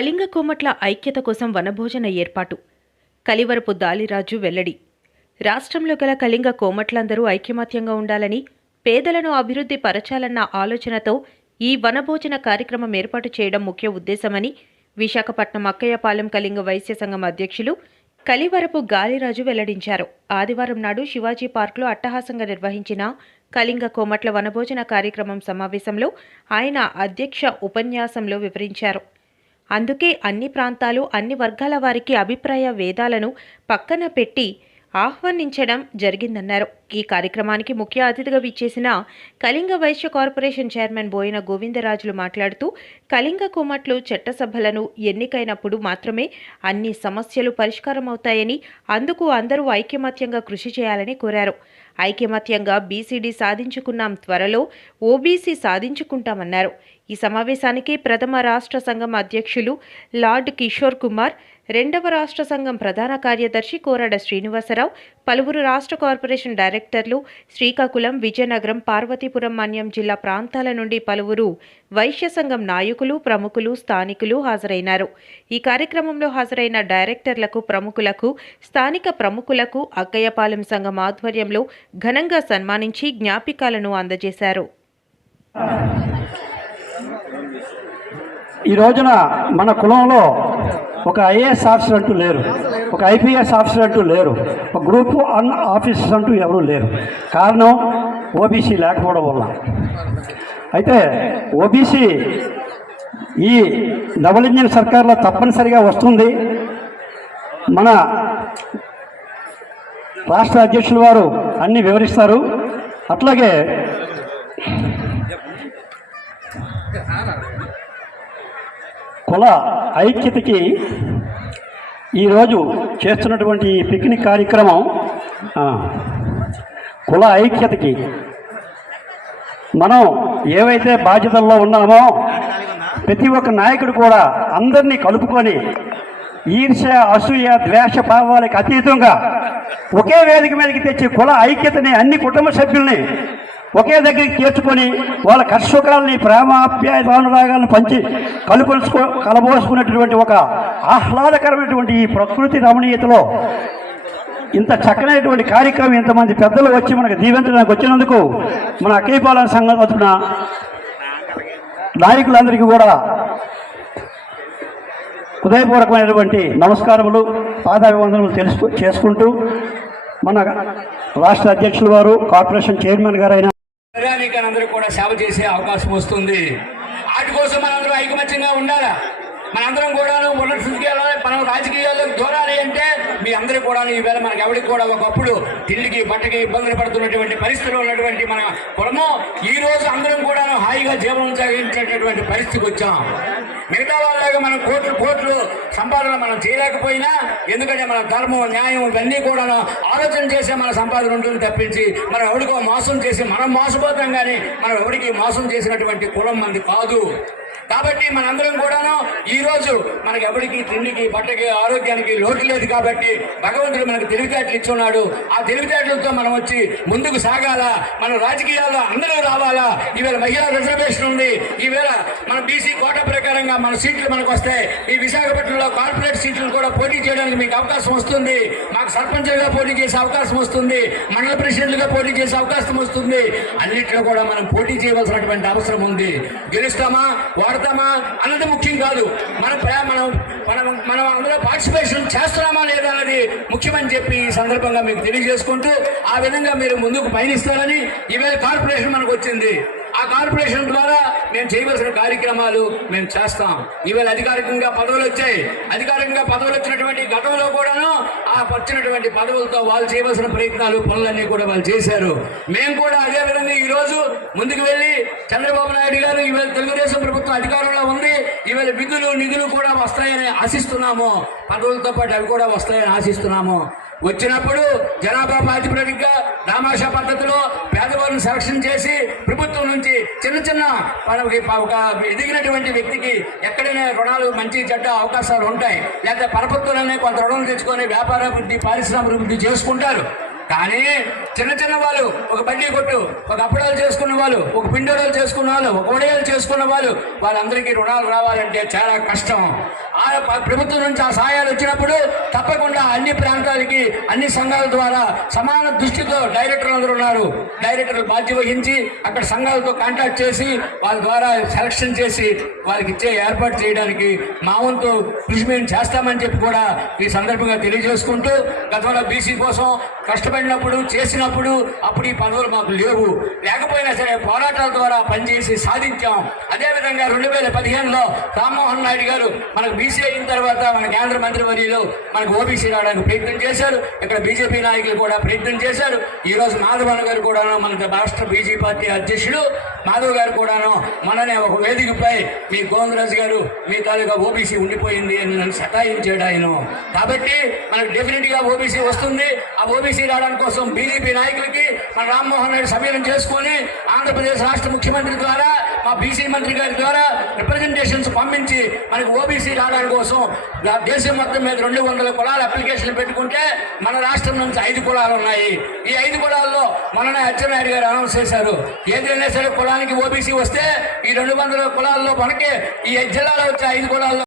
కళింగ కోమట్ల ఐక్యత కోసం వనభోజన ఏర్పాటు. కలివరపు దాలిరాజు వెల్లడి. రాష్ట్రంలో గల కళింగ కోమట్లందరూ ఐకమత్యంగా ఉండాలని, పేదలను అభివృద్ధి పరచాలన్న ఆలోచనతో ఈ వనభోజన కార్యక్రమం ఏర్పాటు చేయడం ముఖ్య ఉద్దేశమని విశాఖపట్నం అక్కయ్యపాలెం కళింగ వైశ్య సంఘం అధ్యక్షులు కలివరపు గాలిరాజు వెల్లడించారు. ఆదివారం నాడు శివాజీ పార్కులో అట్టహాసంగా నిర్వహించిన కళింగ కోమట్ల వనభోజన కార్యక్రమం సమావేశంలో ఆయన అధ్యక్ష ఉపన్యాసంలో వివరించారు. అందుకే అన్ని ప్రాంతాలు, అన్ని వర్గాల వారికి అభిప్రాయ వేదాలను పక్కన పెట్టి ఆహ్వానించడం జరిగిందన్నారు. ఈ కార్యక్రమానికి ముఖ్య అతిథిగా విచ్చేసిన కళింగ వైశ్య కార్పొరేషన్ చైర్మన్ బోయిన గోవిందరాజులు మాట్లాడుతూ, కళింగ కోమట్లు చట్టసభలను ఎన్నికైనప్పుడు మాత్రమే అన్ని సమస్యలు పరిష్కారమవుతాయని, అందుకు అందరూ ఐకమత్యంగా కృషి చేయాలని కోరారు. ఐకమత్యంగా బీసీడీ సాధించుకున్నాం, త్వరలో ఓబీసీ సాధించుకుంటామన్నారు. ఈ సమావేశానికి ప్రథమ రాష్ట్ర సంఘం అధ్యక్షులు లార్డ్ కిషోర్ కుమార్, రెండవ రాష్ట్ర సంఘం ప్రధాన కార్యదర్శి కోరడ శ్రీనివాసరావు, పలువురు రాష్ట్ర కార్పొరేషన్ డైరెక్టర్లు, శ్రీకాకుళం, విజయనగరం, పార్వతీపురం, మన్యం జిల్లా ప్రాంతాల నుండి పలువురు వైశ్య సంఘం నాయకులు, ప్రముఖులు, స్థానికులు హాజరైనారు. ఈ కార్యక్రమంలో హాజరైన డైరెక్టర్లకు, ప్రముఖులకు, స్థానిక ప్రముఖులకు అక్కయ్యపాలెం సంఘం ఆధ్వర్యంలో ఘనంగా సన్మానించి జ్ఞాపికలను అందజేశారు. ఈ రోజున మన కులంలో ఒక ఐఏఎస్ ఆఫీసర్ అంటూ లేరు, ఒక ఐపీఎస్ ఆఫీసర్ అంటూ లేరు, ఒక గ్రూప్ వన్ ఆఫీసర్స్ అంటూ ఎవరూ లేరు. కారణం ఓబీసీ లేకపోవడం వల్ల. అయితే ఓబీసీ ఈ డబుల్ ఇంజిన్ సర్కార్లో తప్పనిసరిగా వస్తుంది. మన రాష్ట్ర అధ్యక్షుల వారు అన్నీ వివరిస్తారు. అట్లాగే కుల ఐక్యతకి ఈరోజు చేస్తున్నటువంటి పిక్నిక్ కార్యక్రమం కుల ఐక్యతకి మనం ఏవైతే బాధ్యతల్లో ఉన్నామో ప్రతి ఒక్క నాయకుడు కూడా అందరినీ కలుపుకొని ఈర్ష్య, అసూయ, ద్వేష భావాలకు అతీతంగా ఒకే వేదిక మీదకి తెచ్చి కుల ఐక్యతని, అన్ని కుటుంబ సభ్యుల్ని ఒకే దగ్గరికి చేర్చుకొని వాళ్ళ కష్టసుఖాలని, ప్రేమాప్యాయతానురాగాలను పంచి కలబోసుకున్నటువంటి ఒక ఆహ్లాదకరమైనటువంటి ఈ ప్రకృతి రమణీయతలో ఇంత చక్కనైనటువంటి కార్యక్రమం, ఇంతమంది పెద్దలు వచ్చి మనకు దీవించడానికి వచ్చినందుకు మన అక్కయ్యపాలెం సంఘం తరపున నాయకులందరికీ కూడా హృదయపూర్వకమైనటువంటి నమస్కారములు, పాదాభివందనలు చేసుకుంటూ మన రాష్ట్ర అధ్యక్షుల వారు, కార్పొరేషన్ చైర్మన్ గారైన అందరికీ కూడా సేవ చేసే అవకాశం వస్తుంది. వాటి కోసం మనందరం ఐకమత్యంగా ఉండాలా. మనందరం కూడా ఉన్నతికి వెళ్ళాలి, మనం రాజకీయాల్లోకి దూరాలి అంటే మీ అందరూ కూడా ఈవేళ మనకి ఎవరికి కూడా ఒకప్పుడు తిండికి, బట్టకి ఇబ్బందులు పడుతున్నటువంటి పరిస్థితులు ఉన్నటువంటి మన కులము ఈ రోజు అందరం కూడా హాయిగా జీవనం సాగించేటటువంటి పరిస్థితికి వచ్చాం. మిగతా వాళ్ళగా మనం కోట్లు సంపాదన మనం చేయలేకపోయినా, ఎందుకంటే మన ధర్మం, న్యాయం ఇవన్నీ కూడా ఆలోచన చేసే మన సంపాదన ఉంటుంది తప్పించి మనం ఎవరికో మోసం చేసి మనం మోసపోతాం, కానీ మనం ఎవరికి మోసం చేసినటువంటి కులం మంది కాదు. కాబట్టి మనందరం కూడాను ఈరోజు మనకి ఎవరికి తిండికి, బట్టకి, ఆరోగ్యానికి లోటు లేదు. కాబట్టి భగవంతుడు మనకు తెలివితేటలు ఇచ్చున్నాడు. ఆ తెలివితేటలతో మనం వచ్చి ముందుకు సాగాల. మనం రాజకీయాల్లో అందరూ రావాలా. ఈవేళ మహిళా రిజర్వేషన్ ఉంది. ఈవేళ మన బీసీ కోట ప్రకారంగా మన సీట్లు మనకు వస్తాయి. ఈ విశాఖపట్నంలో కార్పొరేట్ సీట్లను కూడా పోటీ చేయడానికి మీకు అవకాశం వస్తుంది. మాకు సర్పంచ్లుగా పోటీ చేసే అవకాశం వస్తుంది, మండల ప్రెసిడెంట్లుగా పోటీ చేసే అవకాశం వస్తుంది. అన్నింటిలో కూడా మనం పోటీ చేయవలసినటువంటి అవసరం ఉంది. గెలుస్తామా, వాడతామా అన్నది ముఖ్యం కాదు. మనం అందులో పార్టిసిపేషన్ చేస్తున్నామా లేదా అన్నది ముఖ్యమని చెప్పి ఈ సందర్భంగా మీకు తెలియజేసుకుంటూ, ఆ విధంగా మీరు ముందుకు పయనిస్తారని ఈవేళ కార్పొరేషన్ మనకు వచ్చింది. ఆ కార్పొరేషన్ ద్వారా మేము చేయవలసిన కార్యక్రమాలు మేము చేస్తాం. ఈవేళ అధికారికంగా పదవులు వచ్చాయి. అధికారికంగా పదవులు వచ్చినటువంటి గతంలో కూడాను ఆ వచ్చినటువంటి పదవులతో వాళ్ళు చేయవలసిన ప్రయత్నాలు, పనులన్నీ కూడా వాళ్ళు చేశారు. మేము కూడా అదే విధంగా ఈరోజు ముందుకు వెళ్ళి చంద్రబాబు నాయుడు గారు ఈవేళ తెలుగుదేశం ప్రభుత్వం అధికారంలో ఉంది. ఈవేళ విధులు, నిధులు కూడా వస్తాయని ఆశిస్తున్నాము. పదవులతో పాటు అవి కూడా వస్తాయని ఆశిస్తున్నాము. వచ్చినప్పుడు జనాభా ప్రాతిపదికగా దామాషా పద్ధతిలో పేదవాళ్ళని సెలక్షన్ చేసి ప్రభుత్వం నుంచి చిన్న ఒక ఎదిగినటువంటి వ్యక్తికి ఎక్కడైనా రుణాలు, మంచి చెడ్డ అవకాశాలు ఉంటాయి. లేకపోతే పరపత్తులనే కొంత రుణాలు తెచ్చుకొని వ్యాపారాభివృద్ధి, పారిశ్రామిక అభివృద్ధి చేసుకుంటారు. కానీ చిన్న చిన్న వాళ్ళు, ఒక బండి కొట్టు, ఒక అప్పడాలు చేసుకున్న వాళ్ళు, ఒక పిండోడాలు చేసుకున్న వాళ్ళు, ఒక వడియాలు చేసుకున్న వాళ్ళు, వాళ్ళందరికీ రుణాలు రావాలంటే చాలా కష్టం. ఆ ప్రభుత్వం నుంచి ఆ సహాయాలు వచ్చినప్పుడు తప్పకుండా అన్ని ప్రాంతాలకి అన్ని సంఘాల ద్వారా సమాన దృష్టితో డైరెక్టర్లు అందరూ ఉన్నారు. డైరెక్టర్లు బాధ్యత వహించి అక్కడ సంఘాలతో కాంటాక్ట్ చేసి వాళ్ళ ద్వారా సెలక్షన్ చేసి వాళ్ళకి ఇచ్చే ఏర్పాటు చేయడానికి మా వంతు కృషి మేము చేస్తామని చెప్పి కూడా ఈ సందర్భంగా తెలియజేసుకుంటూ, గతంలో బీసీ కోసం కష్టపడినప్పుడు చేసినప్పుడు అప్పుడు ఈ పదవులు మాకు లేవు, లేకపోయినా సరే పోరాటాల ద్వారా పనిచేసి సాధించాం. అదేవిధంగా 2015లో రామ్మోహన్ నాయుడు గారు మనకు బీసీ అయిన తర్వాత మన కేంద్ర మంత్రి వర్యులు మనకు ఓబీసీ రావడానికి ప్రయత్నం చేశారు. ఇక్కడ బీజేపీ నాయకులు కూడా ప్రయత్నం చేశారు. ఈ రోజు మాధవన్ గారు కూడాను, మన రాష్ట్ర బీజేపీ పార్టీ అధ్యక్షుడు మాధవ్ గారు కూడాను మననే ఒక వేదికపై మీ గోవిందరాజు గారు మీ తాలూకా ఓబీసీ ఉండిపోయింది అని నన్ను సతాయించాడు ఆయన. కాబట్టి మనకు డెఫినెట్ గా ఓబీసీ వస్తుంది. ఆ ఓబీసీ రావడానికి కోసం బీజేపీ నాయకులకి మన రామ్మోహన్ నాయుడు సభ్యులను చేసుకొని ఆంధ్రప్రదేశ్ రాష్ట్ర ముఖ్యమంత్రి ద్వారా మా బీసీ మంత్రి గారి ద్వారా రిప్రజెంటేషన్స్ పంపించి మనకు ఓబీసీ రావడానికి కోసం దేశం మొత్తం మీద 200 కులాల అప్లికేషన్లు పెట్టుకుంటే మన రాష్ట్రం నుంచి 5 కులాలు ఉన్నాయి. ఈ 5 కులాల్లో మొన్ననే అచ్చెన్నాయుడు గారు అనౌన్స్ చేశారు, ఏదైనా సరే కులానికి ఓబీసీ వస్తే ఈ 200 కులాల్లో మనకి ఈ జిల్లాలో వచ్చే 5 కులాల్లో